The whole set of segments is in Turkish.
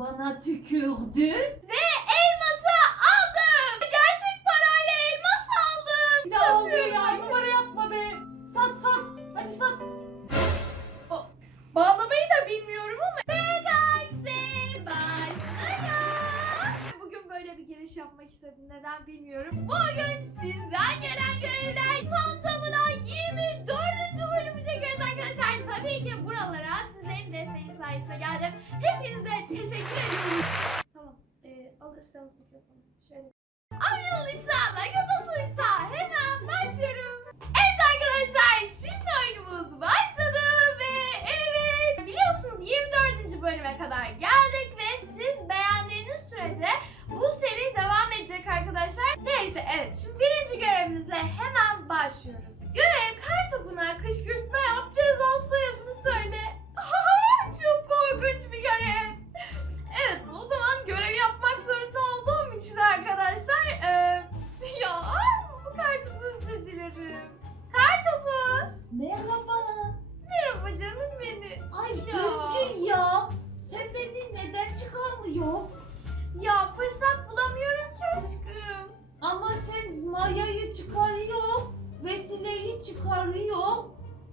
bana tükürdün. Çıkarıyor.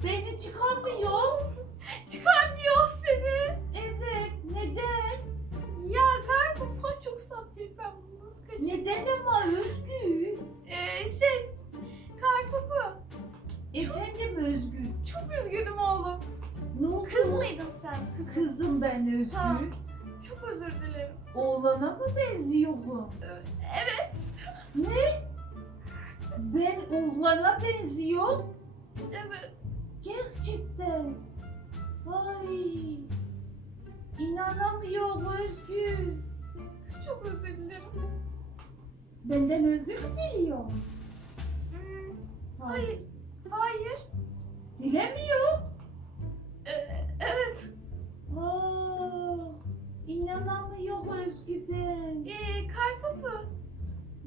Beni çıkarmıyor. Çıkarmıyor seni. Evet. Neden? Ya kartopu çok saf değil ben bunu nasıl kaçırayım? Neden ama Özgün? Ee, şey kartopu Efendim Özgün. çok üzgünüm oğlum. Ne oldu? Kız mıydın sen? Kız. Kızım ben Özgün. Tamam. Çok özür dilerim. Oğlana mı benziyorum? Ee, Evet. Ne? Ben oğlana benziyor. Evet. Gerçekten. Ay. İnanamıyorum Özgür. Çok özür dilerim. Benden özür diliyor. Hmm, hayır. Hayır. Dilemiyor. Ee, evet. Aa, inanamıyorum Özgür ben. Ee, kartopu.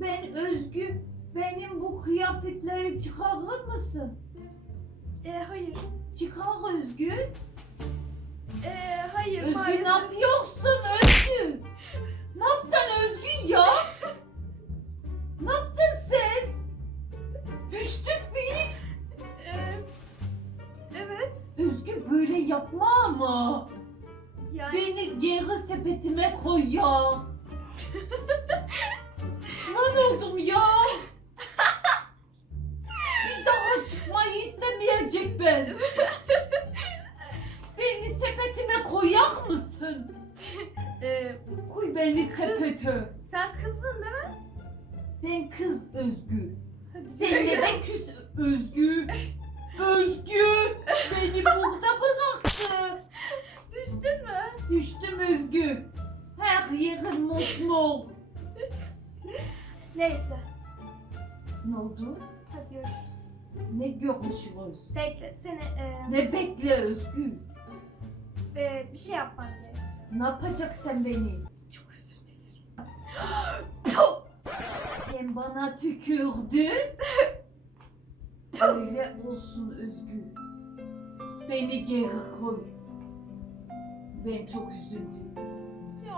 Ben Özgür. Benim bu kıyafetleri çıkarır mısın? Ee, hayır. Çıkar Özgür. Ee, hayır. Özgür maalesef. ne yapıyorsun Özgür? Ne yaptın Özgür ya? ne yaptın sen? Düştük biz. Ee, evet. Özgür böyle yapma ama. Yani Beni geri sepetime koy ya. Pişman oldum ya. Ben. Beni sepetime koyak mısın? ee, Koy beni sepete. sen kızdın değil mi? Ben kız Özgü. Söyle. de küs Özgü. Özgü beni burada bıraktı. Düştün mü? Düştüm Özgü. Her yerim mosmor. Neyse. Ne oldu? Hadi görüşürüz. Ne görüşürüz? Bekle. Seni ee, Ne bekle Özgü? ee, bir şey yapman gerekiyor. Ne yapacaksın beni? Çok özür dilerim. Puh! Sen bana tükürdün. Öyle olsun Özgü. Beni geri koy. Ben çok üzüldüm. ya.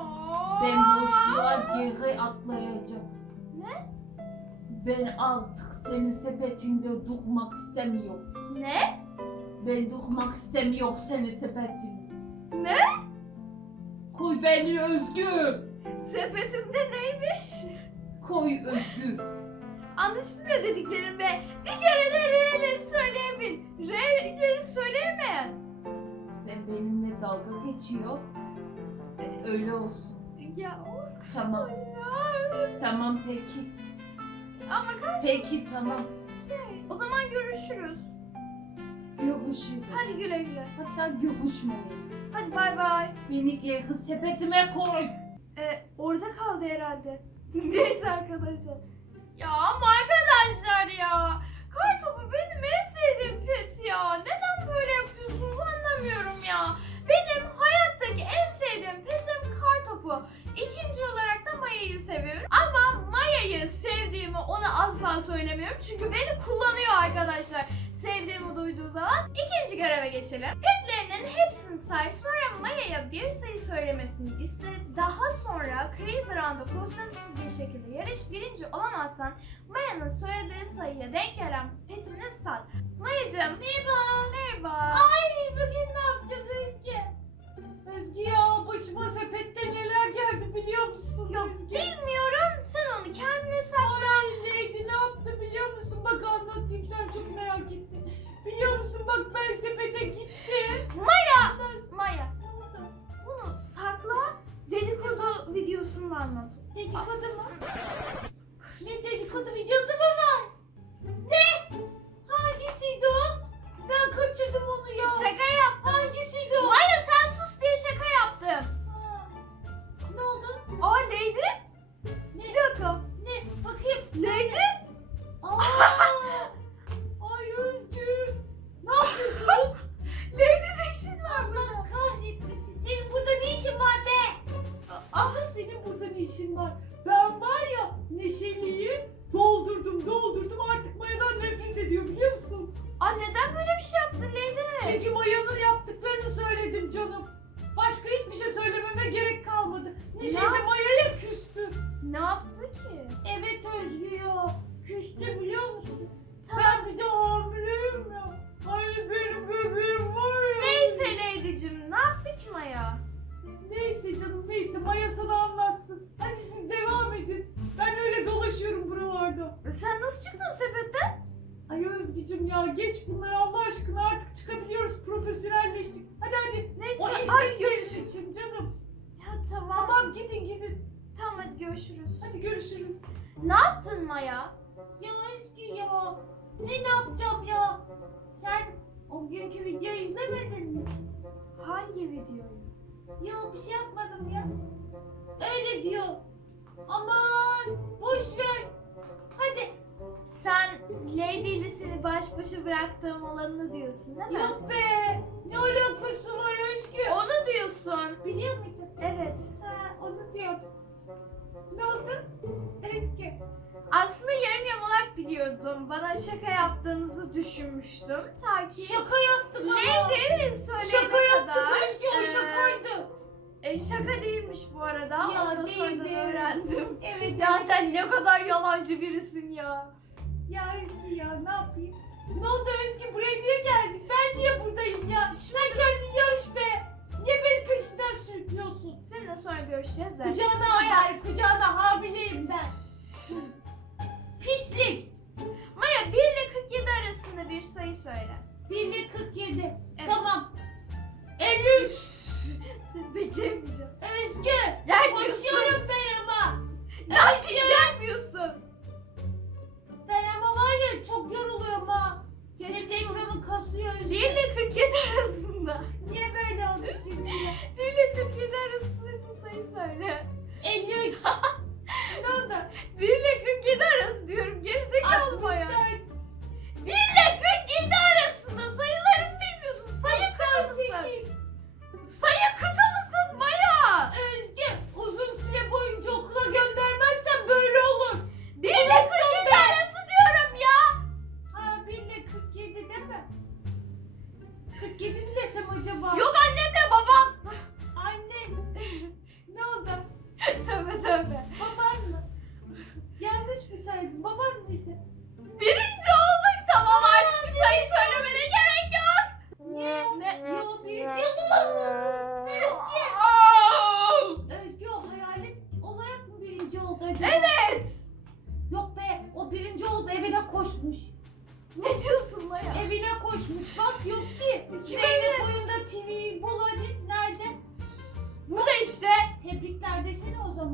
Ben boşluğa geri atlayacağım. Ne? Ben artık senin sepetinde durmak istemiyorum. Ne? Ben durmak istemiyorum senin sepetinde. Ne? Koy beni Özgü. Sepetimde neymiş? Koy Özgü. Anlaşılmıyor dediklerim be. Bir kere de R'leri söyleyebil. R'leri söyleyeme. Sen benimle dalga geçiyor. E, Öyle olsun. Ya of Tamam. ya. Tamam peki. Ama kaç Peki tamam. şey. O zaman görüşürüz. Görüşürüz. Hadi güle güle. Hatta görüşmeyelim. Hadi bay bay. Beni geri sepetime koy. Ee, orada kaldı herhalde. Neyse arkadaşlar. Ya ama arkadaşlar ya. Kartopu benim en sevdiğim pet ya. Neden böyle yapıyorsunuz anlamıyorum ya. Benim hayattaki en sevdiğim petim kartopu. İkinci olarak da Maya'yı seviyorum. Maya'yı sevdiğimi ona asla söylemiyorum. Çünkü beni kullanıyor arkadaşlar. Sevdiğimi duyduğu zaman. ikinci göreve geçelim. Petlerinin hepsini say. Sonra Maya'ya bir sayı söylemesini iste. Daha sonra Crazy Round'a konsantrasız bir şekilde yarış birinci olamazsan Maya'nın söylediği sayıya denk gelen petini sat. Maya'cığım. Merhaba. Merhaba. Ay bugün ne yapacağız Özge? Özge ya başıma sepette neler geldi biliyor musun Yok Özge? Ya geç bunları Allah aşkına artık çıkabiliyoruz. Profesyonelleştik. Hadi hadi. Neyse O hadi benim görüşürüz. için canım. Ya tamam. Tamam gidin gidin. Tamam hadi görüşürüz. Hadi görüşürüz. Ne yaptın Maya? Ya Özgü ya. Ne ne yapacağım ya? Sen o günkü videoyu izlemedin mi? Hangi videoyu? Ya bir şey yapmadım ya. Öyle diyor. Aman boş ver. Hadi. Sen Lady ile seni baş başa bıraktığım olanını diyorsun değil mi? Yok be. Ne alakası var Özgü? Onu diyorsun. Biliyor musun? Evet. Ha, onu diyorum. Ne oldu? Özgü. Aslında yarım yamalak biliyordum. Bana şaka yaptığınızı düşünmüştüm. Ta ki Şaka yaptık ama. Lady söyleyene Şaka yaptık kadar. Özgü o e, şakaydı. e, şaka değilmiş bu arada. Ya, Onu da değildi, sonradan öğrendim. Evet. Ya evet. sen ne kadar yalancı birisin ya. Ya Özgü ya ne yapayım? Ne oldu Özgü buraya niye geldin? Ben niye buradayım ya? Sen kendin yarış be. Niye beni peşinden sürüklüyorsun? Seninle sonra görüşeceğiz de. Kucağına haber, kucağına hamileyim ben. Pislik. Maya 1 ile 47 arasında bir sayı söyle. 1 ile 47. Evet. Tamam. 53. Seni bekleyemeyeceğim. Özgü. Gelmiyorsun. Söyle. 53.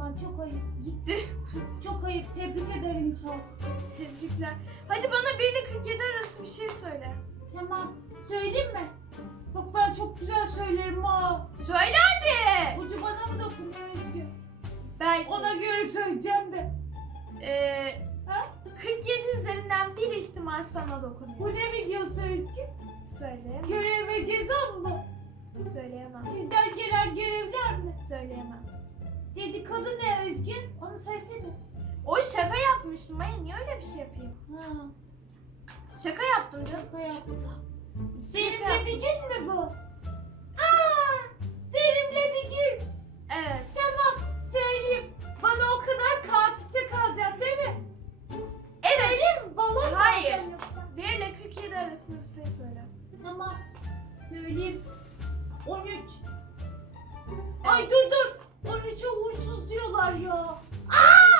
zaman. Çok ayıp. Gitti. Çok ayıp. Tebrik eder insan. Tebrikler. Hadi bana 1 ile 47 arası bir şey söyle. Tamam. Söyleyeyim mi? Bak ben çok güzel söylerim ha. Söyle hadi. Ucu bana mı dokunuyor Özgü? Belki. Ona göre söyleyeceğim de. Ee, Ha? 47 üzerinden bir ihtimal sana dokunuyor. Bu ne videosu Özgü? Söyleyemem. Görev ve ceza mı? Söyleyemem. Sizden gelen görevler mi? Söyleyemem. Dedikodu ne Özgün? Onu söylesene. O şaka yapmıştım. Maya niye öyle bir şey yapayım? Ha, Şaka yaptım canım. şaka yapma. Benimle bir gün mü bu? Aa, benimle bir gün. Evet. Tamam söyleyeyim. Bana o kadar kartça kalacaksın değil mi? Evet. Söyleyeyim? Balon Hayır. alacaksın yoksa? 1 ile 47 arasında bir sayı söyle. Tamam. Söyleyeyim. 13. Ay dur dur. 13'e uğursuz diyorlar ya.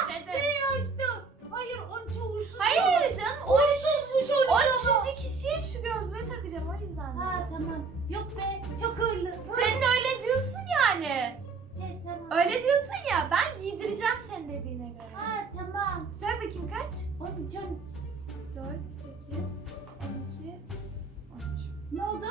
Dede. Ne açtı? Hayır 13'e uğursuz diyorlar. Hayır canım. Uğursuzmuş 13 ama. 13. kişiye şu gözlüğü takacağım o yüzden. Ha tamam. Yok be çok hırlı. Sen de öyle diyorsun yani. Evet, tamam. Öyle diyorsun ya ben giydireceğim senin dediğine göre. Ha tamam. Söyle bakayım kaç? 13 13. 4, 8, 12, 13. Ne oldu?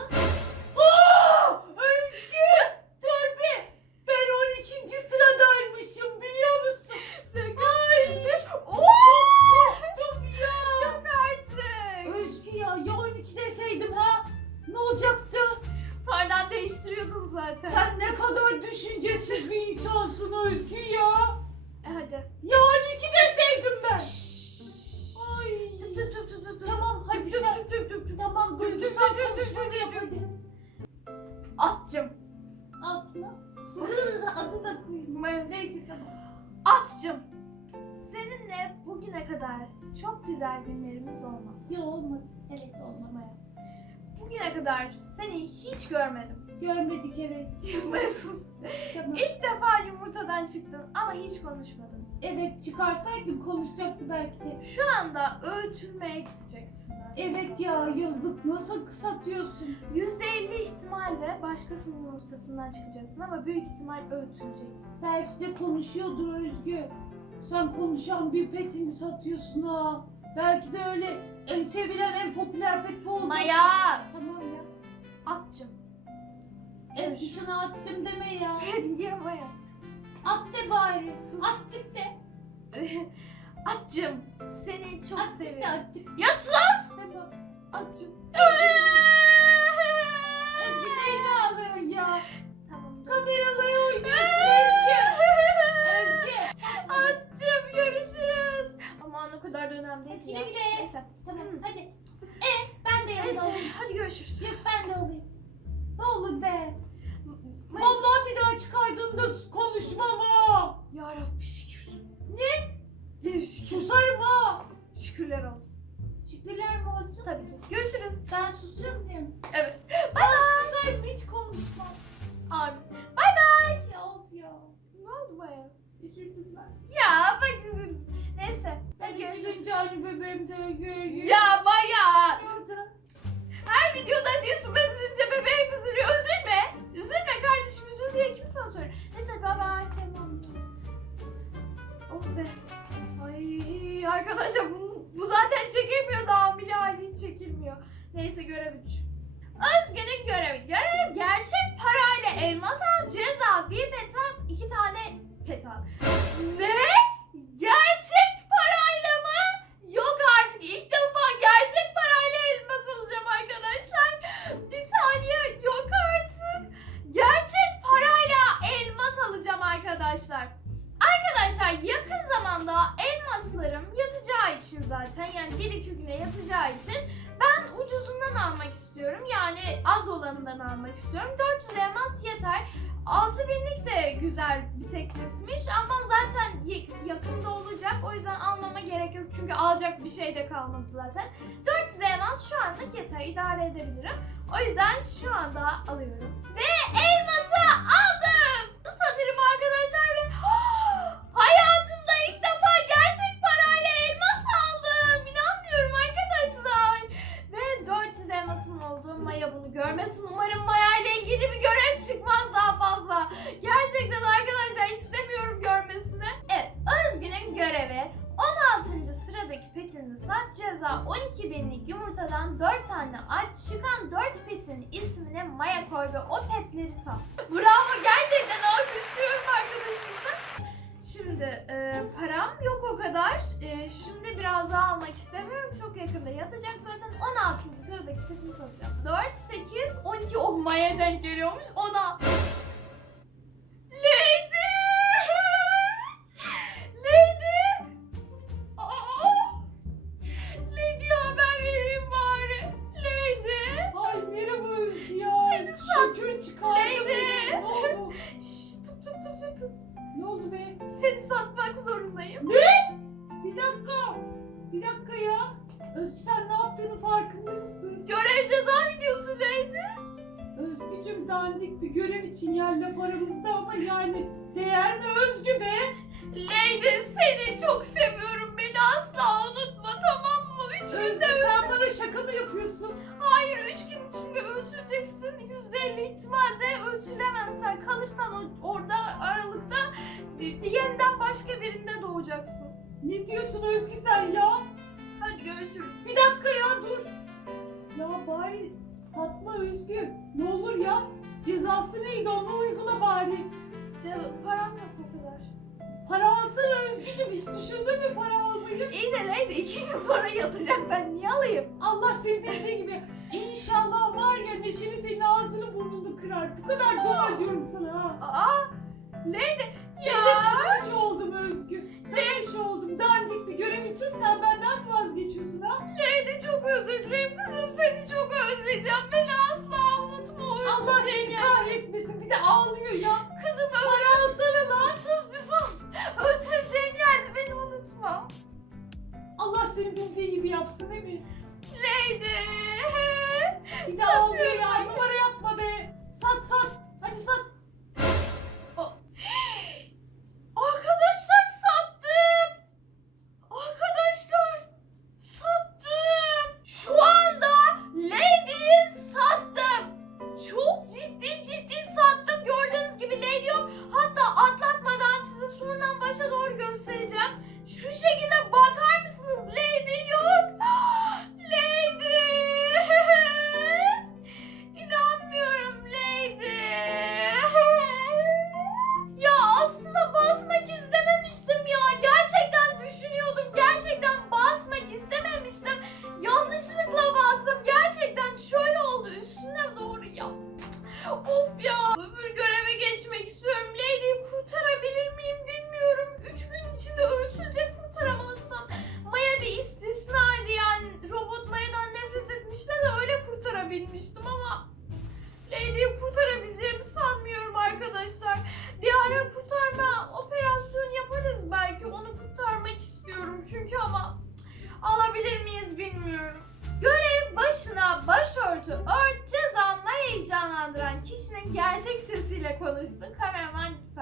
Kadar çok güzel günlerimiz olmadı. Yok olmadı. Evet olmadı. Olmaya. Bugüne kadar seni hiç görmedim. Görmedik evet. Sus. Tamam. İlk defa yumurtadan çıktın ama hiç konuşmadın. Evet çıkarsaydın konuşacaktı belki de. Şu anda öğütülmeye gideceksin. Evet ya yazık nasıl kısaltıyorsun? %50 ihtimalle başkasının yumurtasından çıkacaksın ama büyük ihtimal öğütüleceksin. Belki de konuşuyordur Özgü. Sen konuşan bir petini satıyorsun ha. Belki de öyle en sevilen en popüler pet bu olacak. Maya! Tamam ya. Atcım. Özgü şuna attım deme ya. Niye Maya? At de bari. Sus. Atçık de. Atcım. Seni çok Atçık de seviyorum. atçık. Ya sus! Tamam. Atcım. Özgü neyini ağlıyorsun ya? Tamam. dur. Kameralara oynuyorsun Kadar da önemli değil Hadi ya. güle güle. Neyse. Tamam Hı. hadi. E ben de yanında Neyse olayım. hadi görüşürüz. Yok ben de olayım. Ne olur be. Vallahi bir daha çıkardığında konuşmam ha. Ya Rabbi şükür. Ne? Ya şükür. Susarım ha. Şükürler olsun. Şükürler mi olsun? Tabii ki. Görüşürüz. Ben susacağım diyorum. Evet. Ben susarım hiç konuşmam. Amin. Ya of ya. Ne oldu Maya? Üzüldüm ben. Ya bak üzüldüm. Hani bebeğim de görüyor. Ya Maya. Her videoda diyorsun ben üzülünce bebeğim üzülüyor. Üzülme. Üzülme kardeşim üzül diye kim sana söylüyor. Neyse bye. Tamam. Oh be. Ay arkadaşlar bu, bu zaten çekilmiyor daha hamile halin çekilmiyor. Neyse görev 3. Özgün'ün görevi. Görev gerçek parayla elmas al, ceza, bir petal, iki tane petal. Ne? Gerçek parayla mı? Yok artık ilk defa gerçek parayla elmas alacağım arkadaşlar. Bir saniye yok artık. Gerçek parayla elmas alacağım arkadaşlar. Arkadaşlar yakın zamanda elmaslarım yatacağı için zaten yani 1-2 güne yatacağı için ben ucuzundan almak istiyorum. Yani az olanından almak istiyorum. 400 elmas yeter. 6000'lik de güzel bir teklifmiş ama zaten yakında olacak. O yüzden almama gerek yok. Çünkü alacak bir şey de kalmadı zaten. 400 elmas şu anlık yeter. idare edebilirim. O yüzden şu anda alıyorum. Ve elması aldım. Sat ceza 12 binlik yumurtadan 4 tane aç çıkan 4 petin ismine Maya koy ve o petleri sat. Bravo gerçekten alkışlıyorum arkadaşımıza. Şimdi e, param yok o kadar. E, şimdi biraz daha almak istemiyorum. Çok yakında yatacak zaten. 16. sıradaki petimi satacağım. 4, 8, 12. Oh Maya denk geliyormuş. 16. Özgü sen ne yaptığını farkında mısın? Görev ceza diyorsun Lady? Özgücüm dandik bir görev için yerle paramızda ama yani değer mi Özgü be? Lady seni çok seviyorum. Beni asla unutma tamam mı? Üç Özgü günde sen bana şaka mı yapıyorsun? Hayır üç gün içinde öğütüleceksin. Yüzde elli ihtimalle öğütülemezsen kalırsan o- orada aralıkta di- yeniden başka birinde doğacaksın. Ne diyorsun Özgü sen ya? Hadi görüşürüz. Bir dakika ya dur. Ya bari satma Özgü. Ne olur ya. Cezası neydi onu uygula bari. Canım param yok o kadar. Para alsana Özgücüm hiç düşündün mü para almayı? İyi de Lady iki gün sonra yatacak ben niye alayım? Allah senin bildiği gibi. İnşallah var ya Neşeli senin ağzını burnunu kırar. Bu kadar dua ediyorum sana ha. Aa Lady Seninle tanımış oldum Özgü. Tanımış oldum. Dandik bir görev için sen benden vazgeçiyorsun ha? Lady çok özür dilerim kızım seni çok özleyeceğim. Beni asla unutma o Allah seni kahretmesin. Bir de ağlıyor ya. Kızım Para alsana lan. sus bir sus. Öğütüleceğin yerde beni unutma. Allah senin bildiği gibi yapsın değil mi? Lady. Bir de ağlıyor ya.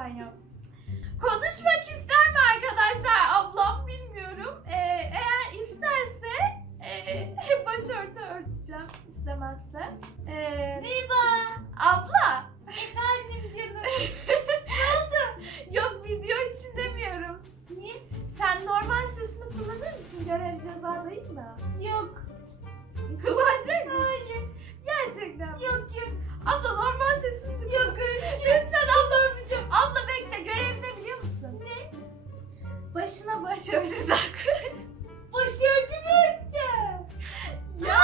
Lütfen yap. Konuşmak ister mi arkadaşlar? Ablam bilmiyorum. Ee, eğer isterse e, başörtü örteceğim. İstemezse. Ee, abla Efendim canım. Yok video için demiyorum. Niye? Sen normal sesini kullanır mısın görev ceza değil da? Yok. Kullanacak mısın? Hayır. Gerçekten. Yok yok. Abla normal kullan. Yok Özgü. Lütfen abla. Kullanmayacağım. Abla bekle görev ne biliyor musun? Ne? Başına başörtü tak. Başörtü mü örteceğim? Ya.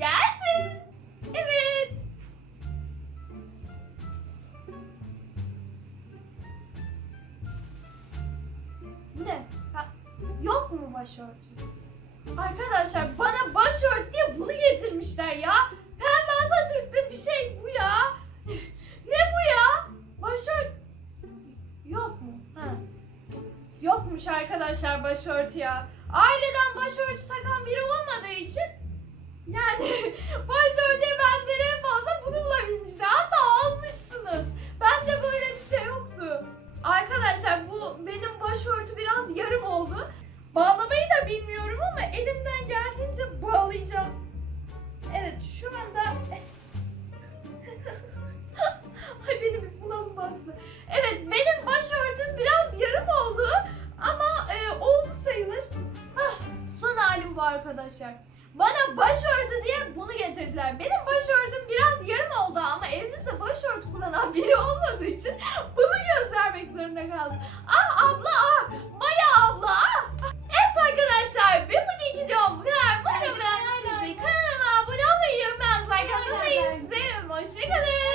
Gelsin. Evet. Ne? Ha, yok mu başörtü? Arkadaşlar bana başört diye bunu getirmişler ya. Pembe Atatürk'te bir şey bu ya. ne bu ya? Başört. Yok mu? Ha. Yokmuş arkadaşlar başörtü ya. aileden başörtü takan biri olmadığı için yani başörtüye benzer en fazla bunu bulabilmişler. Hatta almışsınız. Bende böyle bir şey yoktu. Arkadaşlar bu benim başörtü biraz yarım oldu. Bağlamayı da bilmiyorum ama elimden geldiğince bağlayacağım. Evet şu anda... Ay beni bir bunalım bastı. Evet benim başörtüm biraz yarım oldu ama e, oldu sayılır. Ah, son halim bu arkadaşlar. Bana başörtü diye bunu getirdiler. Benim başörtüm biraz yarım oldu ama evimizde başörtü kullanan biri olmadığı için bunu göstermek zorunda kaldım. Ah abla ah! Maya abla ah! Evet arkadaşlar bir bugünkü videom bu kadar. Umarım beğenmişsinizdir. Kanalıma abone olmayı, yorum yazmayı, katılmayı size. Hoşçakalın.